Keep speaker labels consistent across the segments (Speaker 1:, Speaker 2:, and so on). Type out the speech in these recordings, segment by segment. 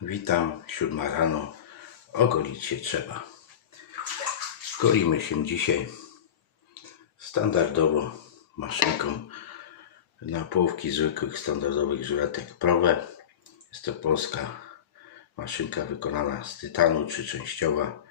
Speaker 1: Witam, siódma rano. Ogolić się trzeba. Golimy się dzisiaj standardowo maszynką na połówki zwykłych, standardowych żyletek Prowe. Jest to polska maszynka wykonana z tytanu, trzyczęściowa.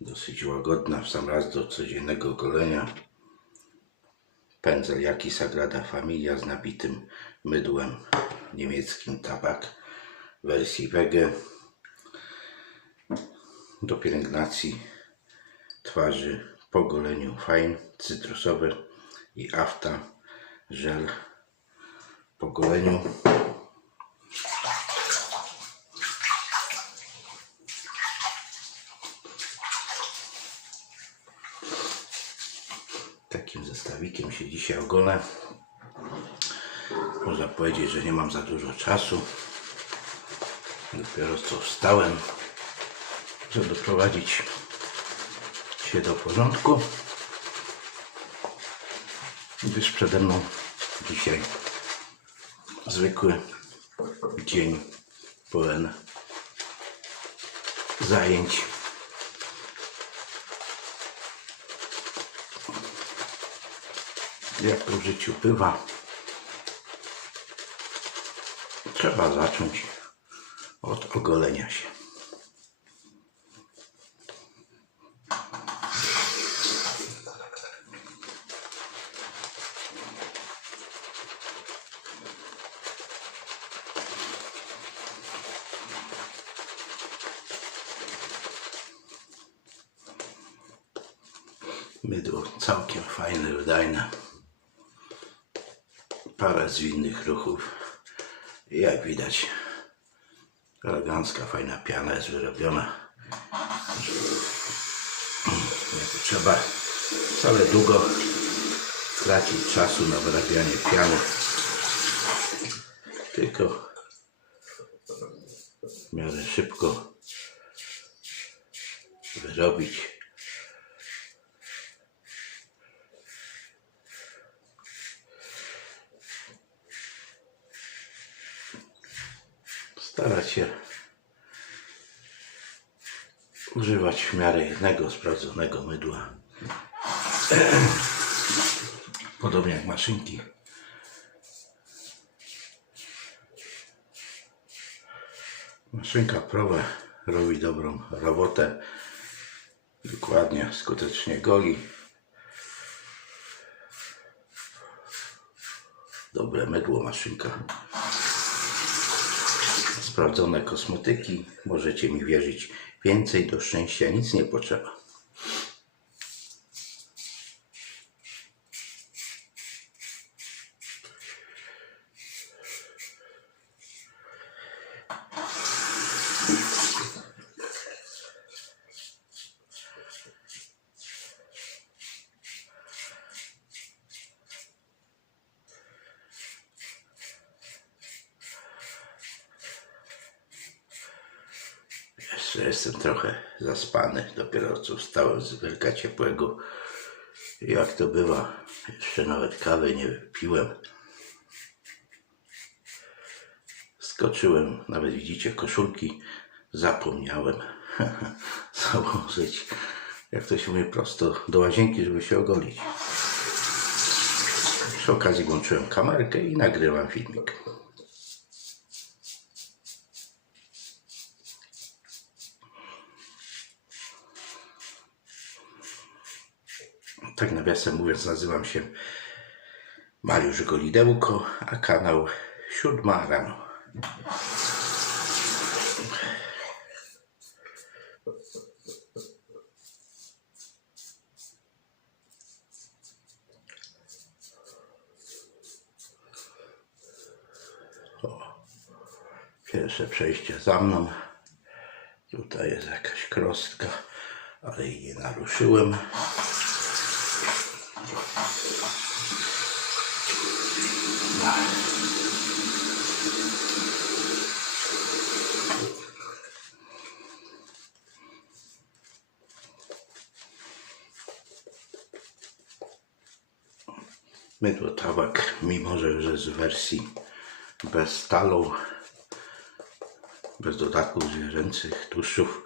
Speaker 1: Dosyć łagodna, w sam raz do codziennego golenia. Pędzel Jaki Sagrada Familia z nabitym mydłem niemieckim tabak wersji Wege do pielęgnacji twarzy po goleniu fajn cytrusowy i afta żel po goleniu takim zestawikiem się dzisiaj ogolę można powiedzieć, że nie mam za dużo czasu dopiero co wstałem żeby doprowadzić się do porządku gdyż przede mną dzisiaj zwykły dzień pełen zajęć. Jak to w życiu bywa trzeba zacząć od ogolenia się Mydło całkiem fajne, wydajne. Parę zwinnych ruchów. Jak widać, elegancka, fajna piana jest wyrobiona. Nie potrzeba wcale długo tracić czasu na wyrabianie piany. Tylko w miarę szybko wyrobić starać się używać w miarę jednego sprawdzonego mydła. Podobnie jak maszynki. Maszynka Prowe robi dobrą robotę. Dokładnie, skutecznie goli. Dobre mydło maszynka sprawdzone kosmetyki. Możecie mi wierzyć. Więcej do szczęścia nic nie potrzeba. Jeszcze jestem trochę zaspany. Dopiero co wstałem z wielka ciepłego. Jak to bywa, jeszcze nawet kawy nie wypiłem. Skoczyłem, nawet widzicie, koszulki zapomniałem założyć. Jak to się mówi, prosto do łazienki, żeby się ogolić. Przy okazji włączyłem kamerkę i nagrywam filmik. Tak nawiasem mówiąc, nazywam się Mariusz Golidełko, a kanał Siódma Rano. O, Pierwsze przejście za mną. Tutaj jest jakaś krostka, ale jej nie naruszyłem. Mydło tabak, mimo że już jest w wersji bez stalu, bez dodatków zwierzęcych, tłuszczów.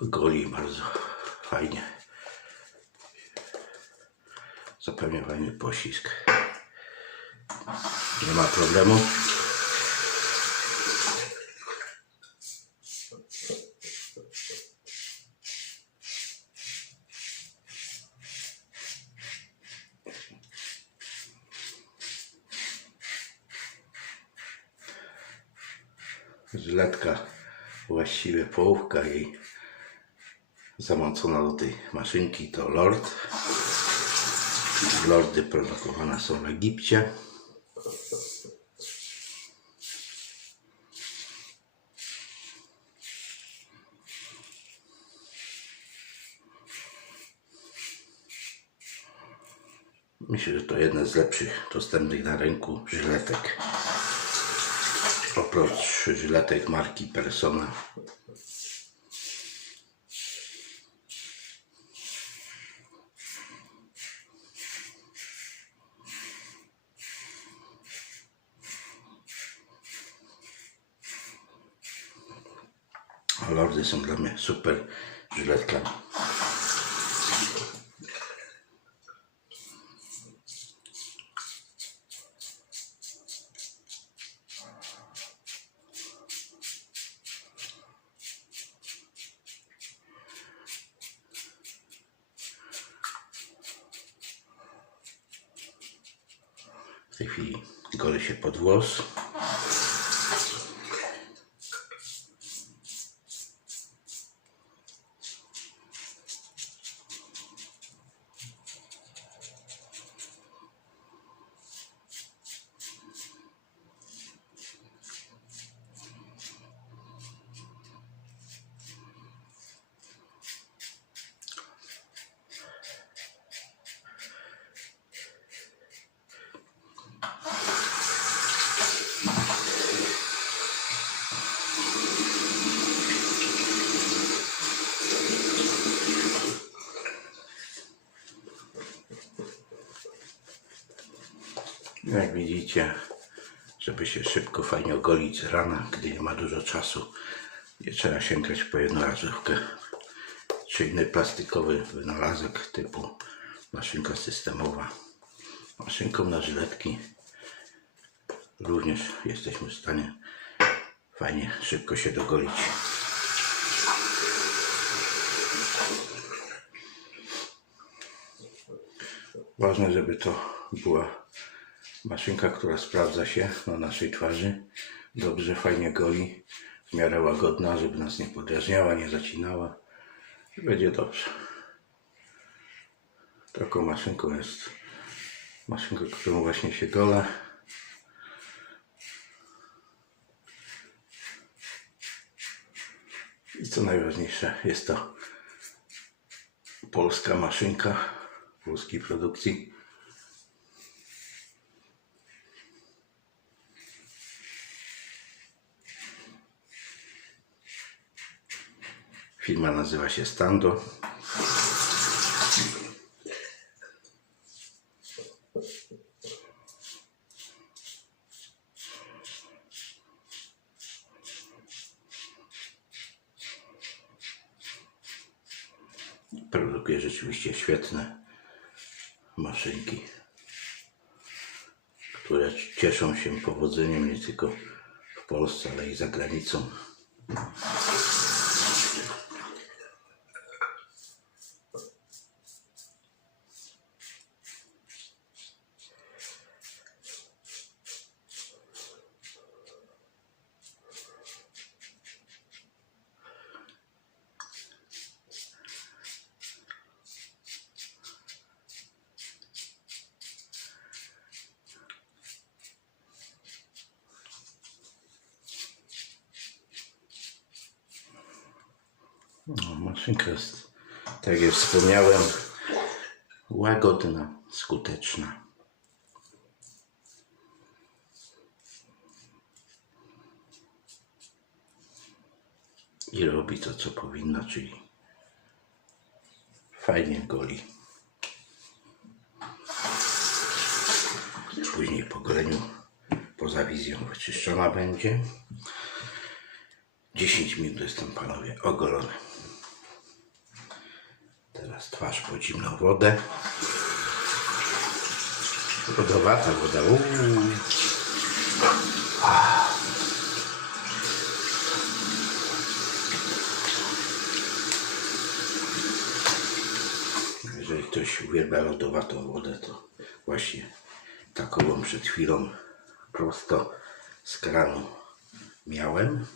Speaker 1: Goli bardzo fajnie. Zapewnia fajny pościsk. Nie ma problemu. Żyletka, właściwie połówka jej zamocona do tej maszynki to Lord. Lordy produkowane są w Egipcie. Myślę, że to jedna z lepszych dostępnych na rynku żyletek. Oprócz żyletek marki Persona. A Lordy są dla mnie super żyletkami. Tej chwili golę się pod włos. Jak widzicie, żeby się szybko, fajnie ogolić z rana, gdy nie ma dużo czasu, nie trzeba sięgać po jednorazówkę czy inny plastikowy wynalazek typu maszynka systemowa. Maszynką na żyletki również jesteśmy w stanie fajnie, szybko się dogolić. Ważne, żeby to była maszynka, która sprawdza się na naszej twarzy. Dobrze, fajnie goli, w miarę łagodna, żeby nas nie podrażniała, nie zacinała. I będzie dobrze. Taką maszynką jest maszynka, którą właśnie się golę. I co najważniejsze, jest to polska maszynka polskiej produkcji. Firma nazywa się Stando. Produkuje rzeczywiście świetne maszynki, które cieszą się powodzeniem nie tylko w Polsce, ale i za granicą. No, maszynka jest, tak jak wspomniałem, łagodna, skuteczna. I robi to, co powinno, czyli fajnie goli. Później po goleniu, poza wizją wyczyszczona będzie. 10 minut jestem panowie ogolony. Teraz twarz pod zimną wodę. Lodowata woda. Uuu. Jeżeli ktoś uwielbia lodowatą wodę, to właśnie takową przed chwilą prosto z kranu miałem.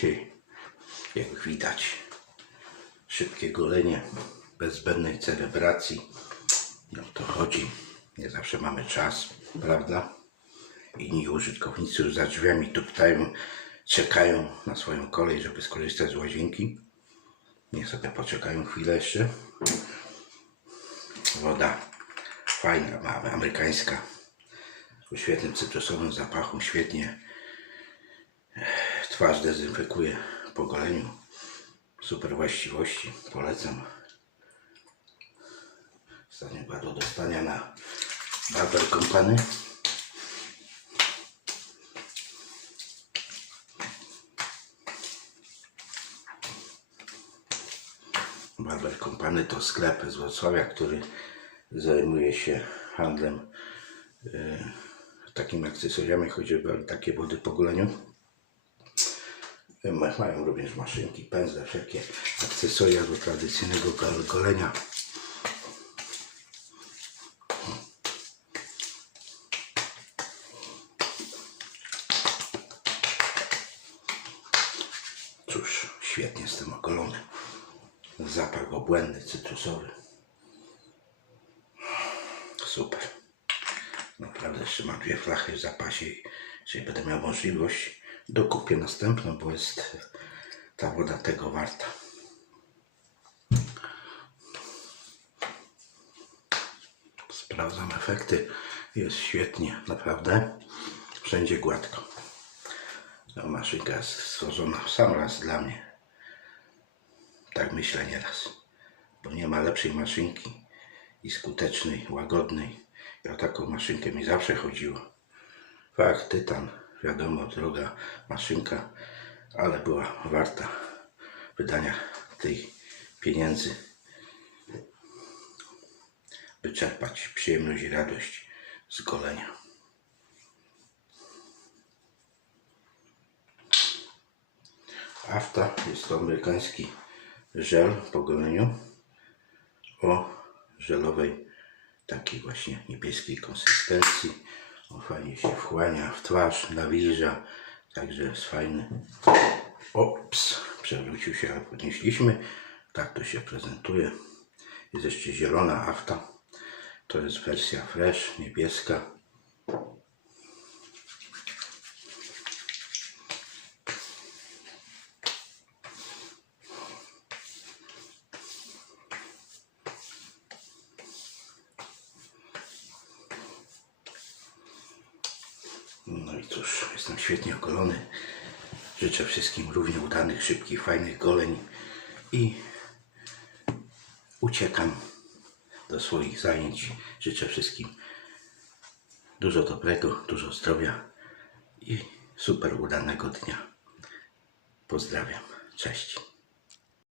Speaker 1: Dzisiaj, jak widać, szybkie golenie, bez zbędnej celebracji. No to chodzi. Nie zawsze mamy czas, prawda? Inni użytkownicy już za drzwiami tuptają, czekają na swoją kolej, żeby skorzystać z łazienki. Niech sobie poczekają chwilę jeszcze. Woda fajna, mamy amerykańska. O świetnym cytrusowym zapachu, świetnie twarz dezynfekuje po goleniu. Super właściwości, polecam. Stanie była do dostania na Barber Company. Barber Company to sklep z Wrocławia, który zajmuje się handlem e, takimi akcesoriami, chociażby takie wody po goleniu. Ma- Mają również maszynki, pędzle, wszelkie akcesoria do tradycyjnego gol- golenia. Cóż, świetnie jestem ogolony. Zapach obłędny, cytrusowy. Super. Naprawdę jeszcze mam dwie flachy w zapasie. Jeżeli będę miał możliwość, dokupię następną, bo jest ta woda tego warta. Sprawdzam efekty. Jest świetnie, naprawdę. Wszędzie gładko. No, maszynka jest stworzona w sam raz dla mnie. Tak myślę nieraz. Bo nie ma lepszej maszynki i skutecznej, łagodnej. O taką maszynkę mi zawsze chodziło. Fakt, tytan, wiadomo, droga maszynka, ale była warta wydania tej pieniędzy, by czerpać przyjemność i radość z golenia. Afta jest to amerykański żel po goleniu o żelowej takiej właśnie niebieskiej konsystencji. Fajnie się wchłania w twarz, nawilża, także jest fajny. Ops, przewrócił się, ale podnieśliśmy. Tak to się prezentuje. Jest jeszcze zielona afta. To jest wersja fresh, niebieska. No i cóż, jestem świetnie ogolony. Życzę wszystkim równie udanych, szybkich, fajnych goleń i uciekam do swoich zajęć. Życzę wszystkim dużo dobrego, dużo zdrowia i super udanego dnia. Pozdrawiam. Cześć.